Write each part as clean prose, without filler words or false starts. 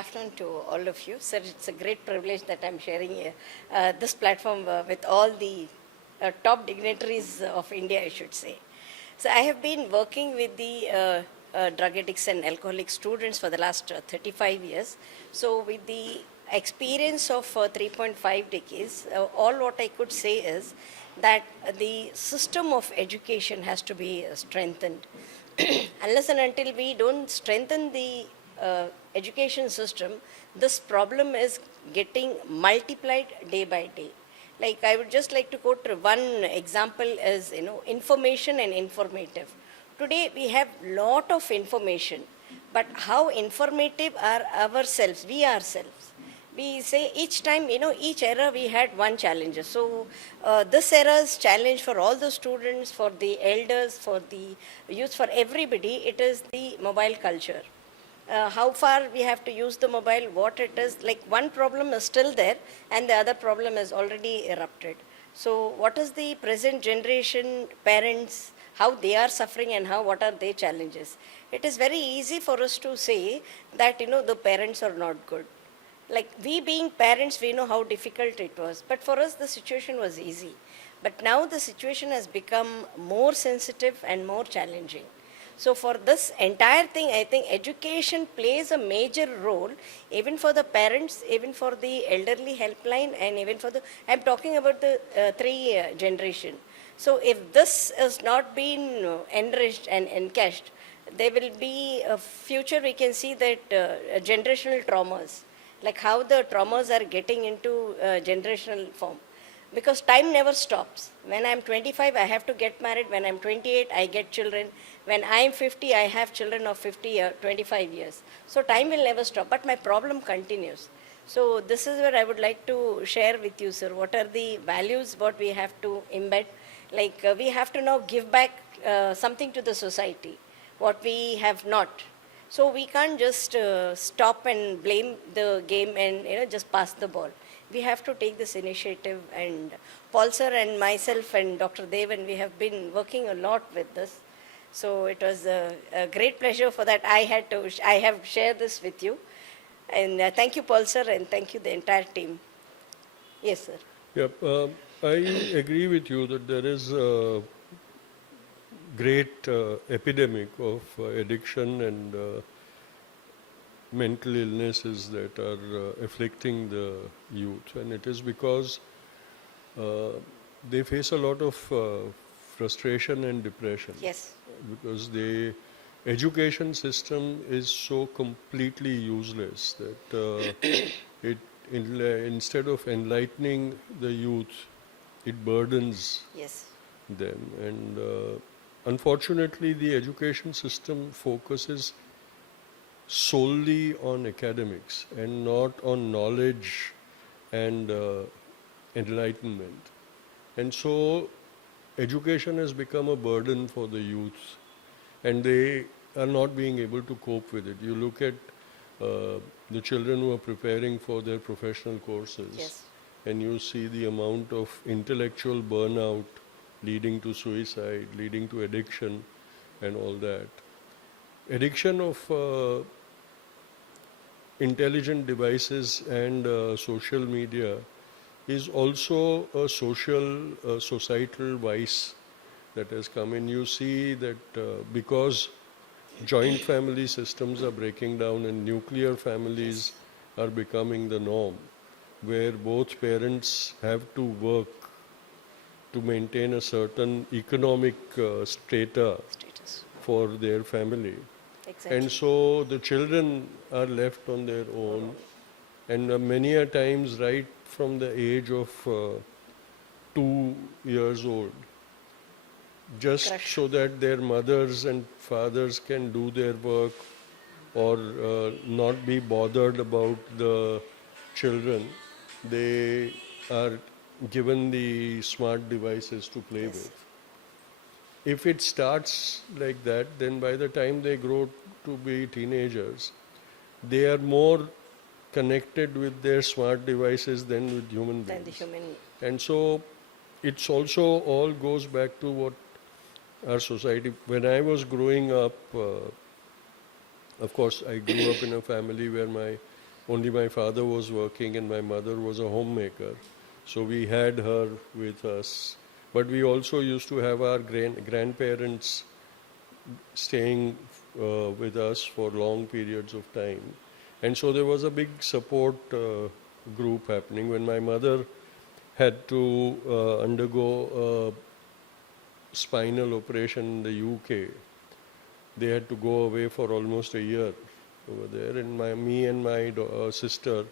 afternoon to all of you. Sir, it's a great privilege that I'm sharing this platform with all the top dignitaries of India, I should say. So I have been working with the drug addicts and alcoholic students for the last 35 years. So with the experience of 3.5 decades, all what I could say is that the system of education has to be strengthened. Unless and until we don't strengthen the education system, this problem is getting multiplied day by day. Like I would just like to quote one example as information and informative. Today we have lot of information, but how informative are ourselves, we ourselves? We say each time, each era we had one challenge. So this era's challenge for all the students, for the elders, for the youth, for everybody, it is the mobile culture. How far we have to use the mobile, what it is, like one problem is still there and the other problem has already erupted. So what is the present generation, parents, how they are suffering and what are their challenges? It is very easy for us to say that, the parents are not good. Like we being parents, we know how difficult it was. But for us, the situation was easy. But now the situation has become more sensitive and more challenging. So for this entire thing, I think education plays a major role, even for the parents, even for the elderly helpline, and even for I'm talking about the three generation. So if this has not been enriched and encashed, there will be a future, we can see that generational traumas, like how the traumas are getting into generational form. Because time never stops. When I'm 25, I have to get married. When I'm 28, I get children. When I'm 50, I have children of 25 years. So time will never stop, but my problem continues. So this is where I would like to share with you, sir. What are the values, what we have to embed? Like we have to now give back something to the society, what we have not. So we can't just stop and blame the game and just pass the ball. We have to take this initiative, and Paul sir and myself and Dr. Devan, we have been working a lot with this. So it was a great pleasure for that I have shared this with you. And thank you, Paul sir, and thank you the entire team. Yes, sir. Yeah, I agree with you that there is a great epidemic of addiction and mental illnesses that are afflicting the youth, and it is because they face a lot of frustration and depression. Yes. Because the education system is so completely useless that instead of enlightening the youth, it burdens them. And unfortunately, the education system focuses solely on academics and not on knowledge and enlightenment. And so education has become a burden for the youth, and they are not being able to cope with it. You look at the children who are preparing for their professional courses, and you see the amount of intellectual burnout leading to suicide, leading to addiction and all that. Addiction of intelligent devices and social media is also a societal vice that has come in. You see that because joint family systems are breaking down and nuclear families are becoming the norm, where both parents have to work to maintain a certain economic status for their family. Exactly. And so the children are left on their own, and many a times right from the age of 2 years old, just so that their mothers and fathers can do their work or not be bothered about the children, they are given the smart devices to play with. If it starts like that, then by the time they grow to be teenagers, they are more connected with their smart devices than with human beings. And so it's also all goes back to what our society. When I was growing up, of course I grew up in a family where my only my father was working and my mother was a homemaker. So we had her with us. But we also used to have our grandparents staying with us for long periods of time. And so there was a big support group happening. When my mother had to undergo a spinal operation in the UK, they had to go away for almost a year over there. And me and my sister,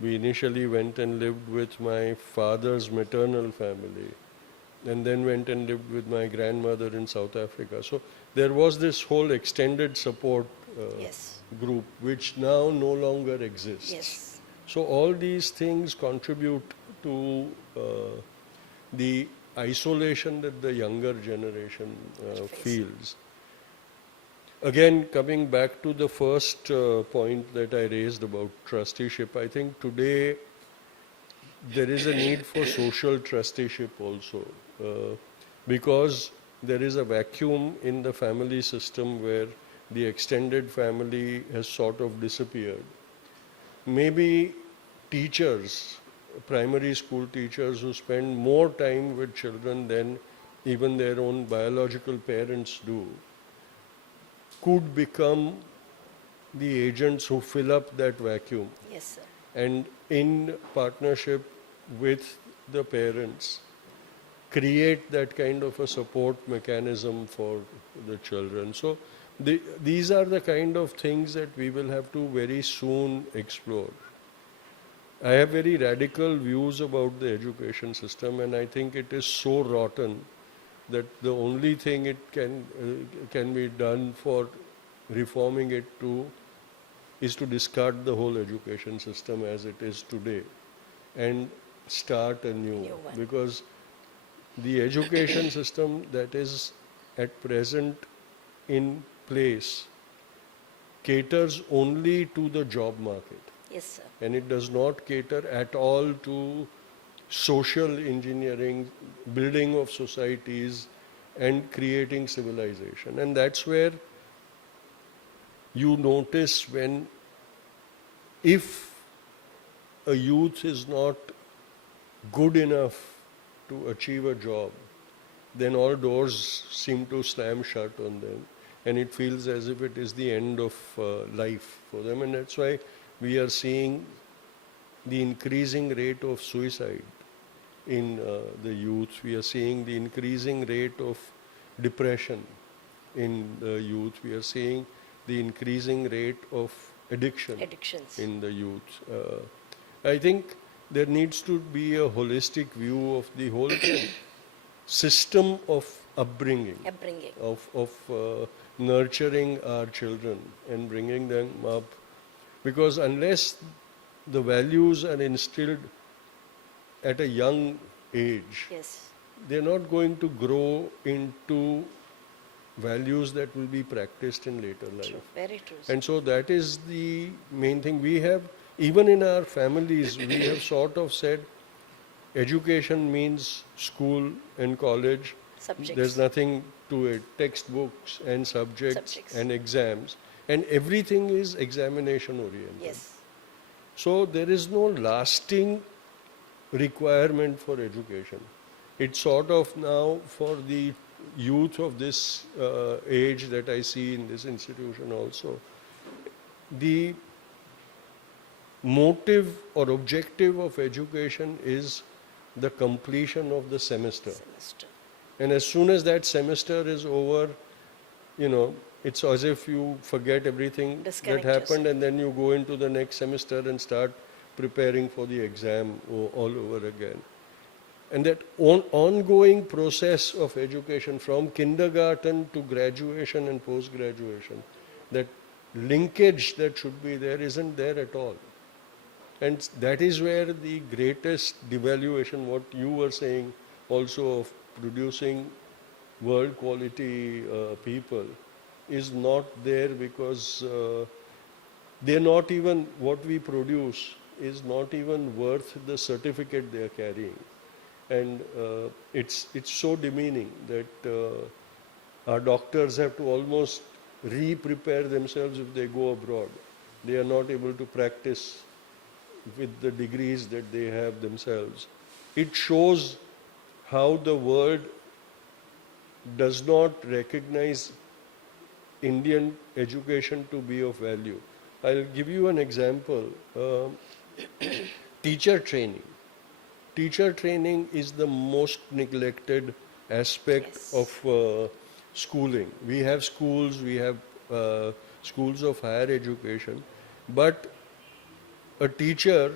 we initially went and lived with my father's maternal family, and then went and lived with my grandmother in South Africa. So there was this whole extended support Yes. group, which now no longer exists. Yes. So all these things contribute to the isolation that the younger generation feels. Again, coming back to the first point that I raised about trusteeship, I think today there is a need for social trusteeship also, because there is a vacuum in the family system where the extended family has sort of disappeared. Maybe teachers, primary school teachers who spend more time with children than even their own biological parents do, could become the agents who fill up that vacuum. Yes, sir. And in partnership with the parents, create that kind of a support mechanism for the children. So these are the kind of things that we will have to very soon explore. I have very radical views about the education system, and I think it is so rotten that the only thing it can be done for reforming it is to discard the whole education system as it is today and start a new one. Because the education system that is at present in place caters only to the job market. Yes, sir. And it does not cater at all to social engineering, building of societies, and creating civilization. And that's where you notice if a youth is not good enough to achieve a job, then all doors seem to slam shut on them, and it feels as if it is the end of life for them. And that's why we are seeing the increasing rate of suicide in the youth. We are seeing the increasing rate of depression in the youth. We are seeing the increasing rate of addictions in the youth. I think there needs to be a holistic view of the whole system of upbringing. Of nurturing our children and bringing them up. Because unless the values are instilled at a young age, yes, they're not going to grow into values that will be practiced in later life. True. Very true. And so that is the main thing. We have, even in our families, we have sort of said education means school and college. Subjects. There's nothing to it. Textbooks and subjects and exams. And everything is examination oriented. Yes. So there is no lasting requirement for education. It's sort of now for the youth of this age that I see in this institution also. The motive or objective of education is the completion of the semester. And as soon as that semester is over, it's as if you forget everything that happened, and then you go into the next semester and start preparing for the exam all over again. And that ongoing process of education from kindergarten to graduation and post-graduation, that linkage that should be there isn't there at all. And that is where the greatest devaluation, what you were saying also, of producing world quality people, is not there, because they're not even, what we produce is not even worth the certificate they are carrying. And it's so demeaning that our doctors have to almost re-prepare themselves if they go abroad. They are not able to practice with the degrees that they have themselves. It shows how the world does not recognize Indian education to be of value. I'll give you an example. Teacher training. Teacher training is the most neglected aspect Yes. of schooling. We have schools, we have schools of higher education, but a teacher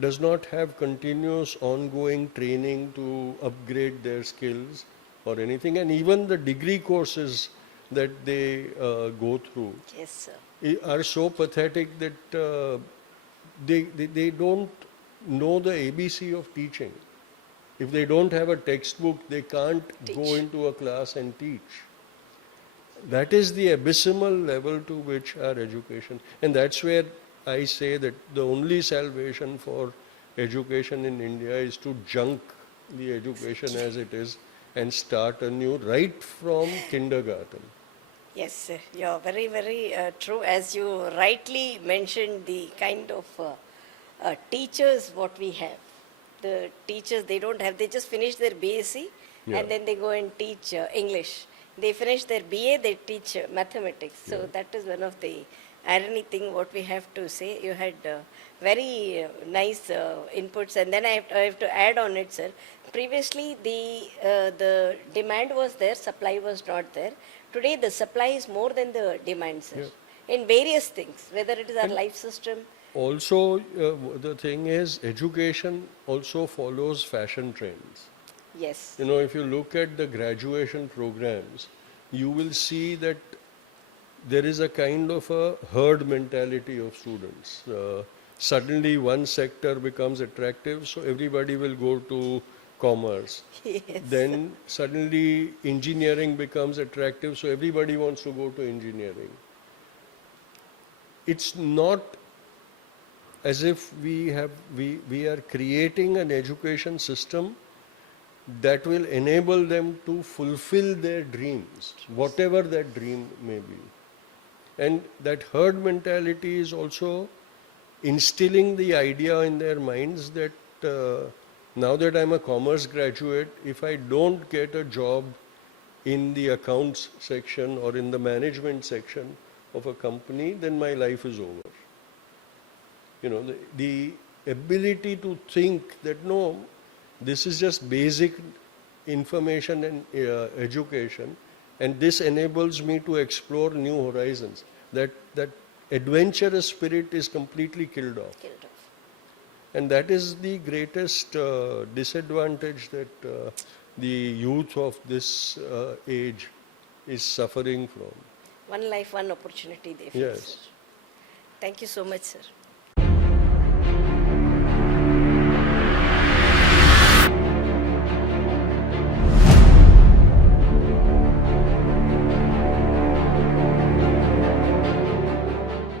does not have continuous ongoing training to upgrade their skills or anything, and even the degree courses that they go through Yes, sir. are so pathetic that they don't know the ABC of teaching. If they don't have a textbook, they can't go Teach. into a class and teach. That is the abysmal level to which our education, and that's where I say that the only salvation for education in India is to junk the education as it is and start anew right from kindergarten. Yes, sir. You're very, very true. As you rightly mentioned, the kind of teachers what we have. The teachers, they don't have, they just finish their BSc Yeah. and then they go and teach English. They finish their BA, they teach mathematics. So Yeah. that is one of the irony thing what we have to say. You had very nice inputs, and then I have to add on it, sir. Previously, the demand was there, supply was not there. Today, the supply is more than the demand, sir. Yeah. In various things, whether it is our And life system. Also, the thing is, education also follows fashion trends. Yes. You know, if you look at the graduation programs, you will see that there is a kind of a herd mentality of students. Suddenly, one sector becomes attractive, so everybody will go to commerce. Yes. Then suddenly engineering becomes attractive, so everybody wants to go to engineering. It's not as if we are creating an education system that will enable them to fulfill their dreams, whatever that dream may be. And that herd mentality is also instilling the idea in their minds that now that I'm a commerce graduate, if I don't get a job in the accounts section or in the management section of a company, then my life is over. You know, the ability to think that no, this is just basic information and education, and this enables me to explore new horizons. That adventurous spirit is completely killed off. Killed off. And that is the greatest disadvantage that the youth of this age is suffering from. One life, one opportunity they face. Yes. Sir. Thank you so much, sir.